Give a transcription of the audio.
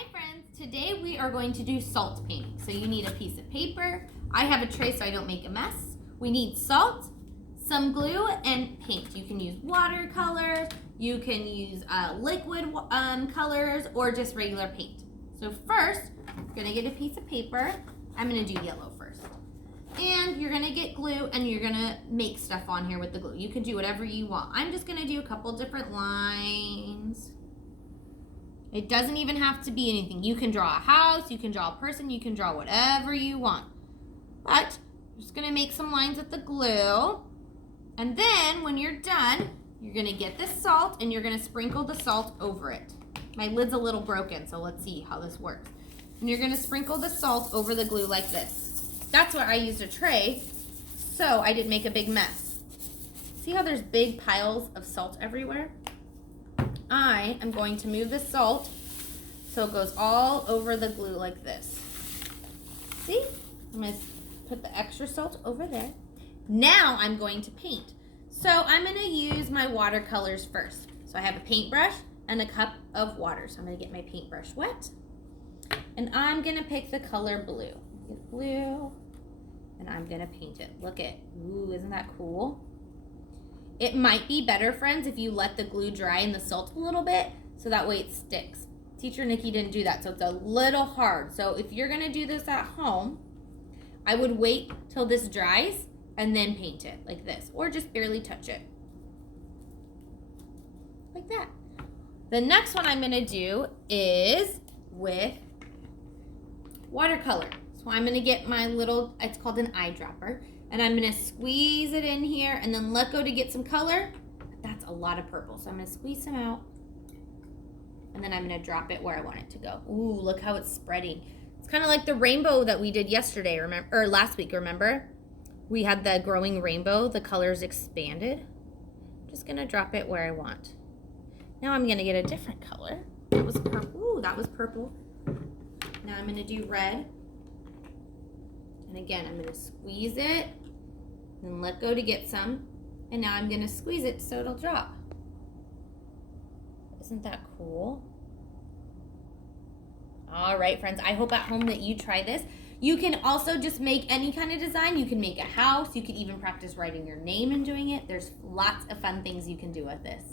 Hi friends, today we are going to do salt painting. So you need a piece of paper. I have a tray so I don't make a mess. We need salt, some glue, and paint. You can use watercolors, you can use liquid colors, or just regular paint. So first, you're gonna get a piece of paper. I'm gonna do yellow first. And you're gonna get glue and you're gonna make stuff on here with the glue. You can do whatever you want. I'm just gonna do a couple different lines. It doesn't even have to be anything. You can draw a house, you can draw a person, you can draw whatever you want. But you're just gonna make some lines with the glue. And then when you're done, you're gonna get this salt and you're gonna sprinkle the salt over it. My lid's a little broken, so let's see how this works. And you're gonna sprinkle the salt over the glue like this. That's why I used a tray, so I didn't make a big mess. See how there's big piles of salt everywhere? I am going to move the salt so it goes all over the glue like this. See? I'm going to put the extra salt over there. Now I'm going to paint. So I'm going to use my watercolors first. So I have a paintbrush and a cup of water. So I'm going to get my paintbrush wet. And I'm going to pick the color blue. Get blue. And I'm going to paint it. Look at, ooh, isn't that cool? It might be better, friends, if you let the glue dry in the salt a little bit, so that way it sticks. Teacher Nikki didn't do that, so it's a little hard. So if you're gonna do this at home, I would wait till this dries and then paint it like this, or just barely touch it. Like that. The next one I'm gonna do is with watercolor. So I'm gonna get my little, it's called an eyedropper. And I'm gonna squeeze it in here and then let go to get some color. That's a lot of purple. So I'm gonna squeeze some out. And then I'm gonna drop it where I want it to go. Ooh, look how it's spreading. It's kind of like the rainbow that we did yesterday, remember? Or last week, remember? We had the growing rainbow, the colors expanded. Just gonna drop it where I want. Now I'm gonna get a different color. That was purple. Ooh, that was purple. Now I'm gonna do red. And again, I'm gonna squeeze it and let go to get some. And now I'm gonna squeeze it so it'll drop. Isn't that cool? All right, friends, I hope at home that you try this. You can also just make any kind of design. You can make a house. You can even practice writing your name and doing it. There's lots of fun things you can do with this.